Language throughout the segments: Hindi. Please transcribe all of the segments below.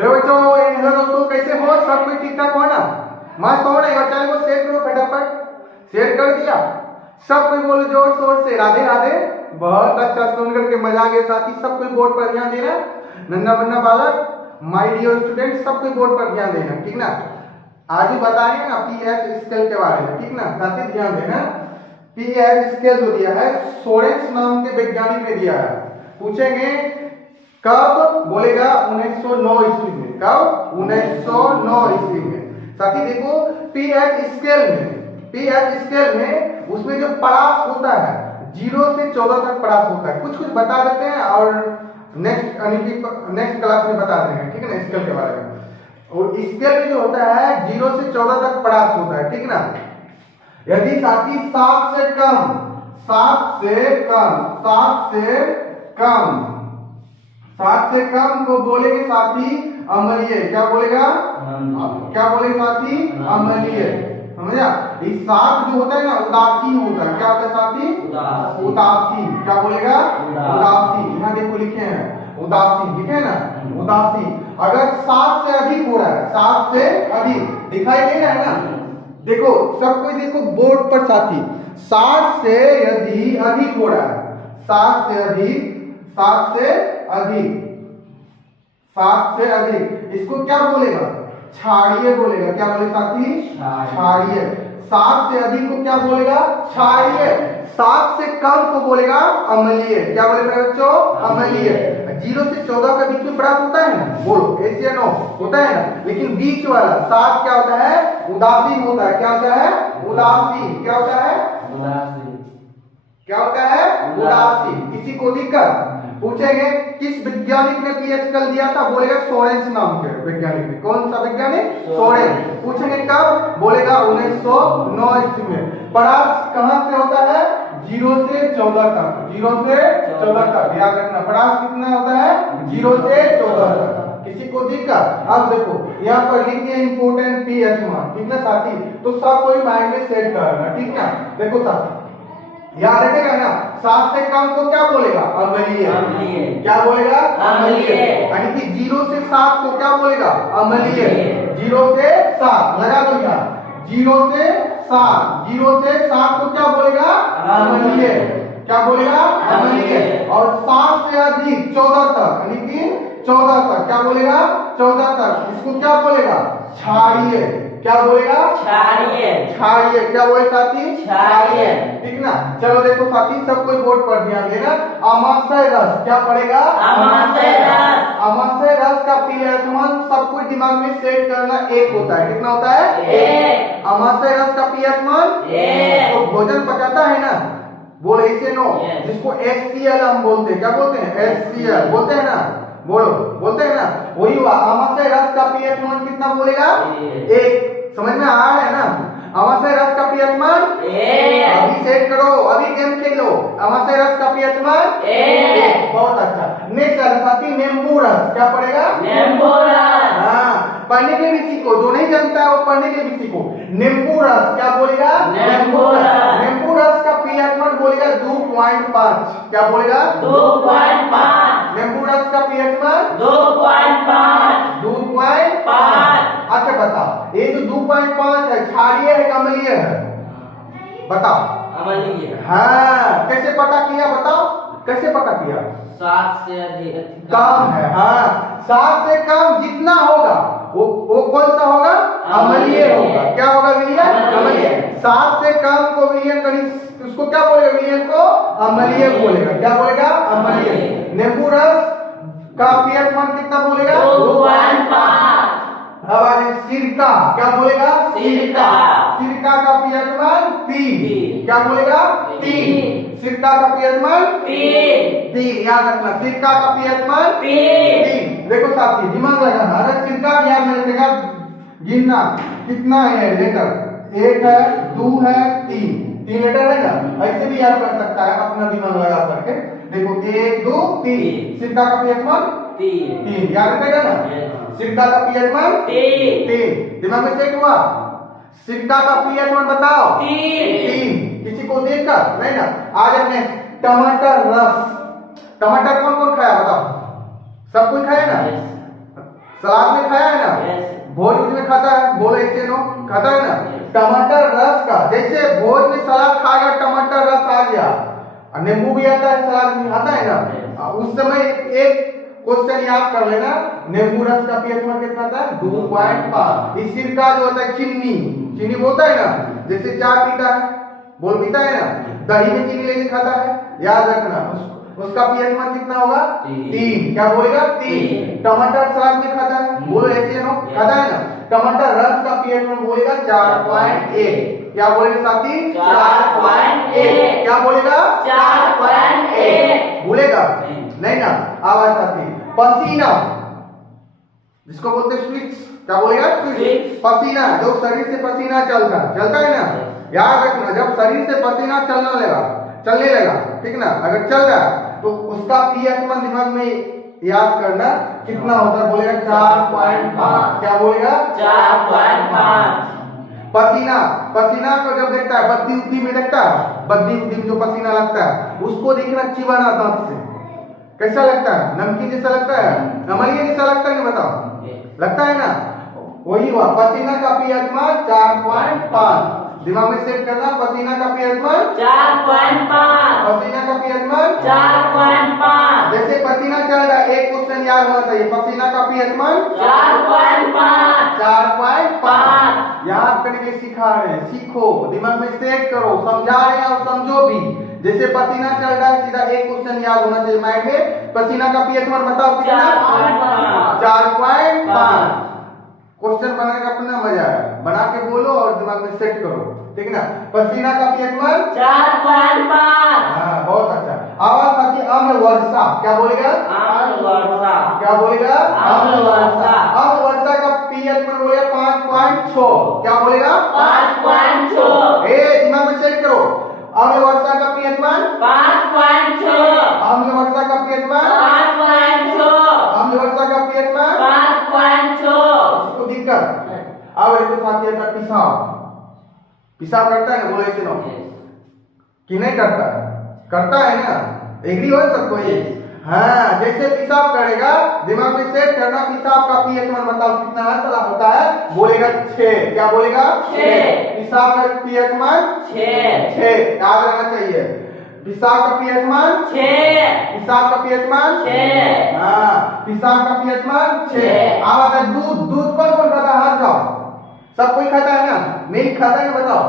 हेलो बच्चों, हेलो दोस्तों, कैसे हो? सब कुछ ठीक ठाक हो ना? मस्त हो ना? और चैनल को शेयर करो फटाफट। शेयर कर दिया? सब कोई बोलो जोर शोर से राधे राधे। बहुत अच्छा, सुन करके मजा आ गया साथी। सब कोई बोर्ड पर ध्यान देना। नन्ना बन्ना बालक, माय डियर स्टूडेंट, सब कोई बोर्ड पर ध्यान देना, ठीक ना? आज ही बताएंगे ना पीएच स्केल के बारे में, ठीक ना? साथी ध्यान देना। पीएच स्केल जो दिया है सोरेंस नाम के वैज्ञानिक ने दिया है। पूछेंगे कब? बोलेगा 1909 ईस्वी में। कब? 1909 ईस्वी में। साथी देखो, पीएच स्केल में उसमें जो परास होता है 0 से 14 तक परास होता है। कुछ कुछ बता देते हैं और नेक्स्ट क्लास में बताते हैं, ठीक है ना, स्केल के बारे में। और स्केल में जो होता है 0 से 14 तक परास होता है, ठीक ना? यदि साथी 7 से कम 7 से कम को बोलेंगे साथी अम्लीय। क्या बोलेगा? क्या बोलेंगे साथी? अम्लीय। समझा? इस 7 जो होता है ना उदासीन होता है। क्या होता है साथी? उदासीन। क्या बोलेगा? उदासीन। यहाँ देखो लिखे हैं उदासीन, लिखे है ना? उदासीन। अगर 7 से अधिक हो रहा है, 7 से अधिक दिखाई दे रहा है ना? देखो सब कोई देखो बोर्ड पर साथी, 7 से यदि अधिक हो रहा है, 7 से अधिक, 7 से अधिक, 7 से अधिक, इसको क्या बोलेगा? क्षारीय बोलेगा। क्या बोले साथी? क्षारीय। 7 से अधिक को क्या बोलेगा? क्षारीय। 7 से कम को बोलेगा अम्लीय। क्या बोलेगा बच्चों? अम्लीय। 0 से 14 का बीच में परास होता है ना? बोलो एसियनो होता है ना? लेकिन बीच वाला 7 क्या होता है? उदासीन होता है। क्या होता है? उदासीन। क्या होता है? क्या होता है? उदासीन। किसी को दिक्कत? पूछेंगे किस वैज्ञानिक ने पीएच स्केल दिया था? बोलेगा सोरेंस नाम के वैज्ञानिक ने। कौन सा वैज्ञानिक? सोरेंस। पूछेंगे कब? बोलेगा 1909 ईस्वी में। परास कहां से होता है? 0 से 14 तक। 0 से 14 तक याद रखना। परास कितना होता है? 0 से 14 तक। किसी को दिक्कत? अब देखो यहाँ पर लिख दिया इंपोर्टेंट पीएच मान, ठीक ना साथी? तो सब कोई माइंड में सेट करना, ठीक ना? देखो साथी याद रखेगा ना, 7 से कम को क्या बोलेगा? अम्लीय। क्या बोलेगा? अम्लीय। यानी कि 0 से 7 को क्या बोलेगा? अम्लीय। 0 से 7 लगा दो यहाँ। 0 से 7 को क्या बोलेगा? अम्लीय। क्या बोलेगा? अम्लीय। और 7 से अधिक 14 तक, यानी कि 14 तक क्या बोलेगा? 14 तक इसको क्या बोलेगा? क्षारीय। क्या बोलेगा? क्षारीय। क्षारीय। क्या बोले साथी? क्षारीय, ठीक ना? चलो देखो साथी सब कोई बोर्ड पर ध्यान देना। अमाशय रस क्या पड़ेगा? अमाशय रस। अमाशय रस का पीएच मान सब कुछ दिमाग में सेट करना 1 होता है। कितना होता है? 1। अमाशय रस का पीएच मान 1। तो भोजन पचाता है ना? बोलो इसे नो, जिसको HCl हम बोलते हैं। क्या बोलते हैं? HCl बोलते हैं ना? बोलो बोलते हैं ना? वही हुआ। अमाशय रस का पीएच मान कितना बोलेगा? 1। समझ में आ रहा है ना? अमाशय रस का पीएच मान 1। अभी सेट करो, अभी गेम खेलो। अमाशय रस का पीएच मान 1। बहुत अच्छा। नेक्स्ट साथी नींबू रस क्या पड़ेगा? नींबू रस। हाँ, पढ़ने के भी सीखो, जो नहीं जानता है वो पढ़ने के भी सीखो। नींबू रस क्या बोलेगा? नींबू रस। नींबू रस का पीएच मान बोलेगा 2.5। क्या बोलेगा? 2.5। नींबू रस का पीएच मान 2.5। 2.5। अच्छा बताओ, ये जो 2.5 है क्षारीय है अम्लीय है? बताओ। अम्लीय। हाँ, कैसे पता किया? बताओ कैसे पता किया? 7 से अधिक कम है। हाँ, 7 से कम जितना होगा वो कौन सा होगा? अम्लीय होगा। क्या होगा विलियन? अम्लीय। 7 से कम को विलियन कहीं उसको क्या बोलेगा? विलियन को अम्लीय बोलेगा। क्या बोलेगा? अम्लीय। नींबू रस का पीएच मान कितना बोलेगा? 2.5। अब आ जाए सिरका। क्या बोलेगा? सिरका। सिरका का पीएच मान 3। क्या बोलेगा? 3। सिरका का पीएच मान 3। याद रखना, सिरका का पीएच मान 3। देखो साथी दिमाग लगाना। अगर सिरका याद नहीं रखेगा, गिनना कितना है लेटर। 1 है, 2 है, 3 लेटर है ना? ऐसे भी याद कर सकता है अपना दिमाग लगा करके। देखो 1 2 3। सिरका का पीएच मान 3। याद रखेगा ना? सिरका का पीएच मान 3। दिमाग में सेट हुआ? सिरका का पीएच मान बताओ? 3। किसी को देखकर नहीं ना? आज हमने टमाटर रस। टमाटर कौन कौन खाया बताओ? सब कोई खाया ना? सलाद में खाया है ना, Yes. भोज में खाता है, बोलो ऐसे नो, खाता है ना। Yes. टमाटर रस का, जैसे भोज में सलाद खाएगा टमाटर रस आ गया, नींबू भी आता है सलाद में, आता है ना। उस समय एक क्वेश्चन याद कर लेना, नींबू रस का पीएच मान कितना था, 2.5। इस सिरका जो होता है चीनी, चीनी बोलता है ना, जैसे चाय पीता है, बोल पीता है ना, दही में चीनी लेके खाता है, याद रखना उसका पीएच मान कितना होगा, 3। क्या बोलेगा, 3। टमाटर सलाद में खाता है, बोलो ऐसे नो, खाता है ना। टमाटर रस का पीएच मान बोलेगा 4.1। क्या बोलेगा साथी, 4.1। क्या बोलेगा, 4.1। बोलेगा नहीं ना, आवाज साथी। पसीना जिसको बोलते हैं स्विच, क्या बोलेगा, स्विच। पसीना, जो शरीर से पसीना चलता है ना, याद रखना, जब शरीर से पसीना चलने लगा, ठीक ना, अगर चल रहा है तो उसका पीएच मान दिमाग में याद करना कितना होता है, बोलेगा 4.5। क्या बोलेगा, 4.5। पसीना को जब देखता है, बद्दी उद्दी में देखता है, बद्दी उद्दी में जो पसीना लगता है उसको देखना चिबाना दांत से, कैसा लगता है, नमकीन जैसा लगता है, अमलिया जैसा लगता है, बताओ, लगता है ना, वही हुआ। पसीना का पीएच मान 4.5, दिमाग में सेट करना, पसीना का पीएच मान 4.5। पसीना का पीएच मान 4.5। जैसे पसीना चल रहा है, एक क्वेश्चन याद होना चाहिए, पसीना का पीएच मान 4.5। 4.5 याद करके सिखा रहे हैं, सीखो, दिमाग में सेट करो, समझा रहे हैं और समझो भी। जैसे पसीना चल रहा है, सीधा एक क्वेश्चन याद होना चाहिए माइंड में, पसीना का पीएच मान बताओ कितना, 4.5। क्वेश्चन बनाने का अपना मजा है, बना के बोलो और दिमाग में सेट करो, ठीक है ना। पसीना का पीएच मान 4.5। हाँ, बहुत अच्छा। आवाज साथी, अम्ल वर्षा, क्या बोलेगा, अम्ल वर्षा। क्या बोलेगा, अम्ल वर्षा। अम्ल वर्षा का पीएच मान बोलेगा 5.6। क्या बोलेगा, 5.6। दिमाग में सेट करो, अम्ल वर्षा का पीएच मान 5.6। अम्ल वर्षा का पीएच मान 5.6। अम्ल वर्षा का पीएच मान 5.6। इसको दिक्कत अब एक साथी आता है पिशाब करता है ना, बोलो ऐसे नो, कि नहीं करता है, करता है ना, एग्री हो सबको ये। हाँ, जैसे पेशाब करेगा, दिमाग में सेट करना, पेशाब का पीएच मान बताओ कितना होता है, बोलेगा 6। क्या बोलेगा, 6। पेशाब का पीएच मान 6 याद रहना चाहिए। पेशाब का पीएच मान 6। पेशाब का पीएच मान 6। हाँ, पेशाब का पीएच मान 6। अब आता है दूध कौन कौन खाता है, हाथ उठाओ, सब कोई खाता है ना, मिल्क खाता है, बताओ।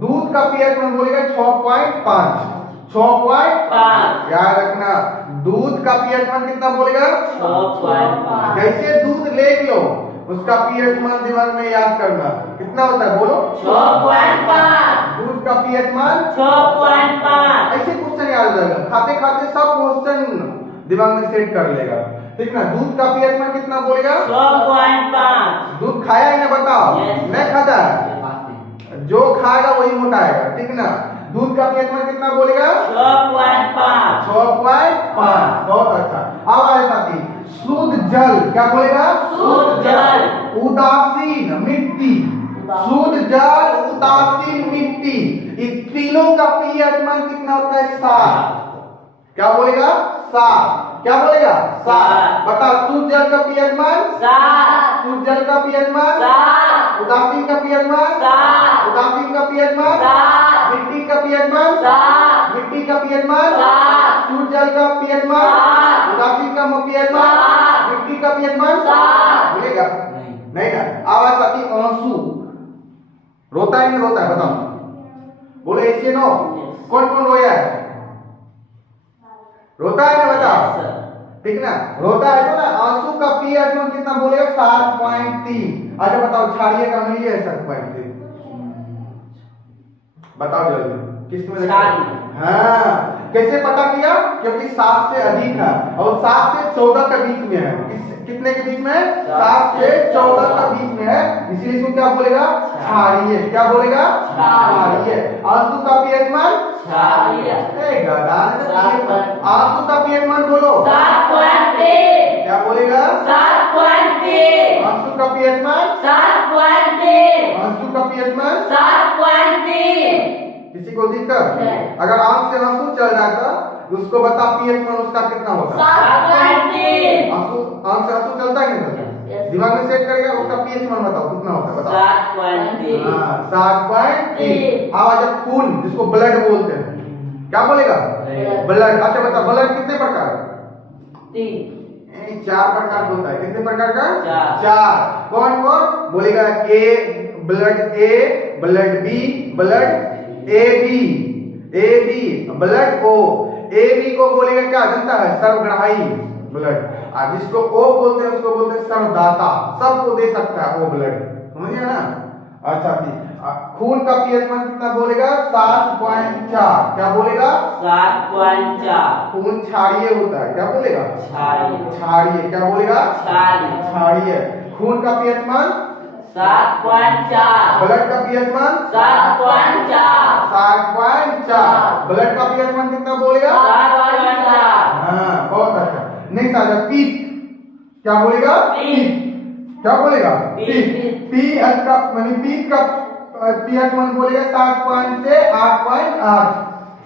दूध का पीएच मान बोलेगा 6.5। 6.5 याद रखना, दूध का पीएच मान कितना बोलेगा, 6.5। जैसे दूध ले लो उसका पीएच मान दिमाग में याद करना कितना होता है, बोलो 6.5। दूध का पीएच मान 6.5। ऐसे क्वेश्चन याद हो जाएगा, खाते खाते सब क्वेश्चन दिमाग में सेट कर लेगा, ठीक ना। दूध का पीएच मान कितना बोलेगा, 6.5। दूध खाया ही ना, बताओ। Yes. नहीं खाता है, जो खाएगा वही मोटाएगा, ठीक ना। दूध का पीएच मान कितना बोलेगा, 6.5। 6.5 बहुत अच्छा। अब आए साथी, शुद्ध जल, क्या बोलेगा, शुद्ध जल। उदासीन मिट्टी, शुद्ध जल, उदासीन मिट्टी, इन तीनों का पीएच मान कितना होता है, 7। क्या बोलेगा, 7। क्या बोलेगा, 7। बताओ, शुद्ध जल का पीएच मान 7। शुद्ध जल का पीएच मान 7। उदासीन का पीएच मान 7। उदासीन का पीएच मान 7। मिट्टी का पीएच मान 7। मिट्टी का पीएच मान 7। शुद्ध जल का पीएच मान 7। उदासीन का पीएच मान 7। मिट्टी का पीएच मान 7। बोलेगा नहीं ना। आवाज साथी, आंसू रोता है नहीं रोता है, बताओ, बोले ऐसे नो, कौन कौन रोया है, रोता है ना, बताओ, ठीक ना, रोता है तो ना। आंसू का पीएच मान कितना बोलेगा, 7.3। अच्छा बताओ, क्षारीय का अम्लीय है 7.3, बताओ जल्दी किस में, हाँ, कैसे पता किया, क्योंकि 7 से अधिक है और 7 से 14 के बीच में है, कितने के बीच में, 7 से 14 के बीच में है, इसलिए इसको क्या बोलेगा, क्षारीय। क्या बोलेगा, क्षारीय। आंसू का पीएच मान आंसू का पीएच मान बोलो 7.3। क्या बोलेगा, 7.3। आंसू का पीएच मान 7.3। आंसू का पीएच मान 7.3। किसी को दिक्कत, अगर आंख से आंसू चल रहा था उसको बता पीएच मान उसका कितना होता है, 7.3। आंसू, आंख से आंसू चलता है नहीं चलता, दिमाग में सेट करेगा, उसका पीएच मान बताओ कितना होता है, बताओ। 7.3 हाँ 7.3। अब आ जाए खून, जिसको ब्लड बोलते हैं, क्या बोलेगा, ब्लड। अच्छा बता, ब्लड कितने प्रकार का, 3 4 प्रकार होता है। कितने प्रकार का, चार। 4। कौन कौन बोलेगा, A blood A, blood B, blood A B, blood O. A B को बोलेगा क्या, जनता है, सर्वग्राही ब्लड। और जिसको ओ बोलते हैं उसको बोलते हैं सर्वदाता, सबको दे सकता है वो ब्लड, समझिए ना। अच्छा ठीक, खून का पीएच मान कितना बोलेगा, 7.4। क्या बोलेगा, 7.4 खून क्षारीय होता है, क्या बोलेगा, क्षारीय। क्या बोलेगा, क्षारीय। खून का पीएच मान 7.4 ब्लड का पीएच मान 7.4 7.4। ब्लड का पीएच मान कितना बोलेगा, 7.4 हाँ बहुत अच्छा। नेक्स्ट आ जाए पीत, क्या बोलेगा, पीत। क्या बोलेगा, पीत। पीएच का माने पीत का पीएच मान बोलेगा 7 से 8.8,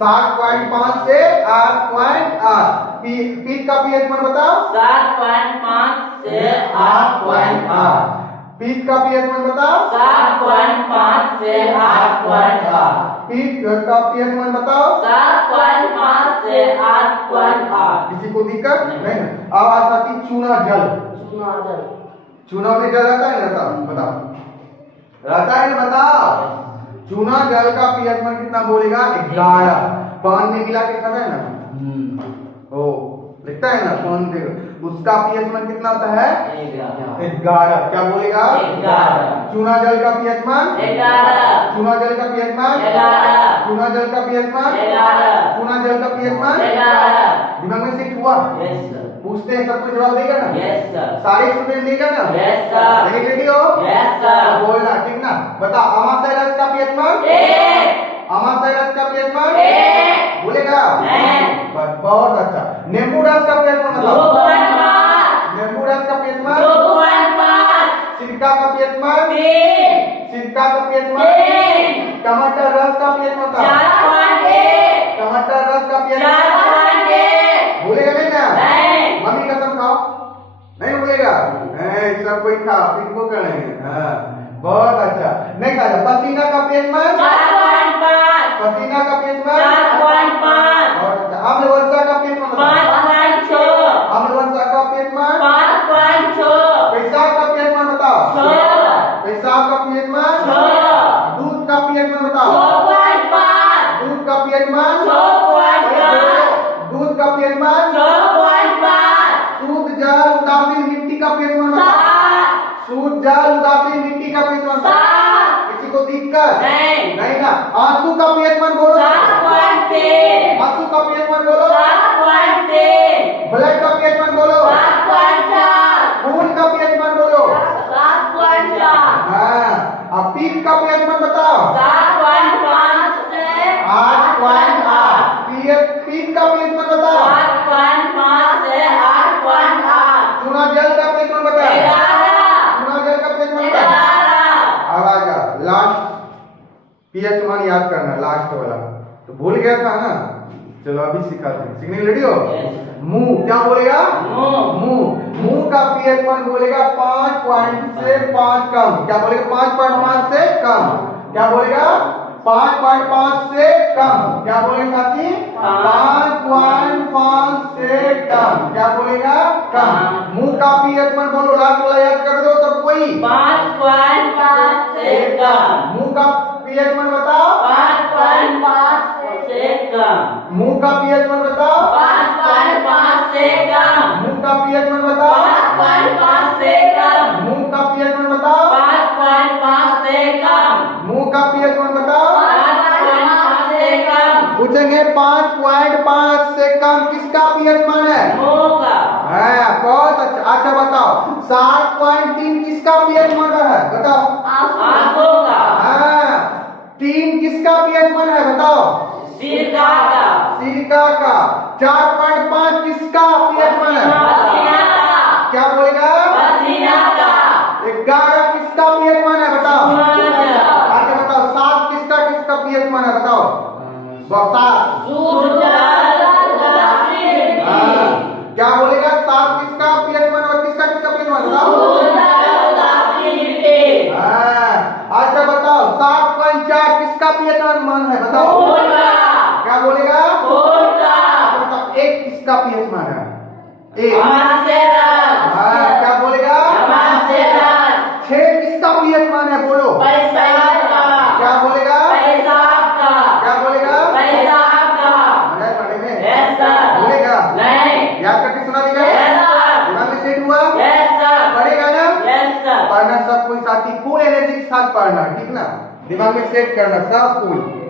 7.5 से 8.8। पीत का पीएच मान बताओ, 7.5 से 8.8 पीत का पीएच मान बताओ, 7.5 से 8.8 पीत का पीएच मान बताओ, 7.5 से 8.8 किसी को दिक्कत नहीं ना। अब आ जाती चूना जल। चूना में जल रहता है ना, बताओ रहता है ना, बताओ। चूना जल का पीएच मान कितना बोलेगा, 11। पान में मिला के खाता है ना, ओ लिखता है ना पान में, उसका पीएच मान कितना होता है, 11। क्या बोलेगा, 11। चूना जल का पीएच मान 11। चूना जल का पीएच मान 11। चूना जल का पीएच मान 11। चूना जल का पीएच मान 11। दिमाग में सेट हुआ, यस सर, पूछते हैं सबको जवाब देगा ना, यस सर, सारे स्टूडेंट देगा ना, यस सर, नहीं रेडी हो, यस सर। बोलना ठीक ना। बता अमाशय का पीएच मान, 1 अमाशय का पीएच मान 1 बोलेगा, नहीं। बहुत अच्छा। नींबू रस का पीएच मान बताओ, 2.5 नींबू रस का पीएच मान, 2.5 सिरका का पीएच मान, 3 सिरका का पीएच मान, 3 टमाटर रस का पीएच मान बताओ, 4.1 टमाटर रस का पीएच मान 4.1 बोलेगा नहीं ना, नहीं। मम्मी कसम खाओ, नहीं बोलेगा, सब कोई खा फिर वो करेंगे। हाँ बहुत अच्छा। नेक्स्ट आ जाओ पसीना का पीएच मान, 4.5 पसीना का पीएच मान 4.5 बहुत अच्छा। अम्ल वर्षा का पीएच मान, 5.6 अम्ल वर्षा का पीएच मान, 5.6 पेशाब का पीएच मान बताओ, 6 पेशाब का पीएच मान, 6 दूध का पीएच मान बताओ, 6.5 दूध का पीएच मान, 6.5 दूध का पीएच मान, 6.5 शुद्ध जल उदासीन मिट्टी का पीएच मान बताओ, 7 शुद्ध जल उदासीन मिट्टी का पीएच मान बताओ। 7 किसी को दिक्कत नहीं। नहीं ना। आंसू का पीएच मान बोलो, 7.3 आंसू का पीएच मान बोलो, 7.3 ब्लड का पीएच मान बोलो, 7.4 खून का पीएच मान बोलो, 7.4 हाँ। अब पीत का पीएच मान बताओ, 7.5 से 8.8। पीत का पीएच मान बताओ, 7.5 से 8.8 चूना जल का पीएच मान बताओ, 11 चूना जल का पीएच मान बताओ। 11 अब आ जा लास्ट पीएच मान याद करना, लास्ट वाला तो भूल गया था ना, चलो अभी सिखाते हैं। सीखने रेडी हो, मुंह क्या बोलेगा, मुंह का पीएच मान बोलेगा 5 से 5 कम। क्या बोलेगा, 5.5 से कम। क्या बोलेगा, 5.5 से कम। क्या बोलेगा साथी, 5.5 से कम। क्या बोलेगा, कम। मुंह का पीएच मान बोलो, लास्ट वाला याद कर दो सब कोई। 5.5 से कम। मुंह का पीएच मान बताओ, 5.5 से कम। मुंह का पीएच मान बताओ, 5.5 से कम। मुंह का पीएच मान बताओ, 5.5 से कम। मुंह का पीएच मान बताओ, 5.5 से कम। मुंह का पीएच मान बताओ। 5.5 से कम। पूछेंगे 5.5 से कम किसका पीएच मान है, मुंह का। बहुत अच्छा। अच्छा बताओ 7.3 किसका पीएच मान है, बताओ। आंखों का। 3 किसका पीएच मान है, बताओ। सिरका का। सिरका का। 4.5 किसका पीएच मान है, पसीना का। क्या बोलेगा, पसीना का। 11 किसका पीएच मान है, बताओ। सूरज। अच्छा बताओ 7 किसका पीएच मान है, बताओ। बता क्या बोलेगा, 7 किसका पीएच मान और किसका पीएच मान बताओ। मान है बताओ? फूल का। क्या बोलेगा? फूल का। मतलब एक किसका पीएच मान है? एक। मासेरस। हाँ, क्या बोलेगा? मासेरस। 6 किसका पीएच मान है बोलो? पेशाब का। क्या बोलेगा? पेशाब का। क्या बोलेगा? पेशाब का। पढ़ाई पढ़े में यस सर। बोलेगा? नहीं। याद करके सुना देगा? Yes sir. दिमाग में सेट हुआ? Yes sir. पढ़ेगा ना? Yes sir. पढ़ना सब कोई साथी, फुल एनर्जी के साथ पढ़ना, ठीक ना? दिमाग में सेट करना सब कुल।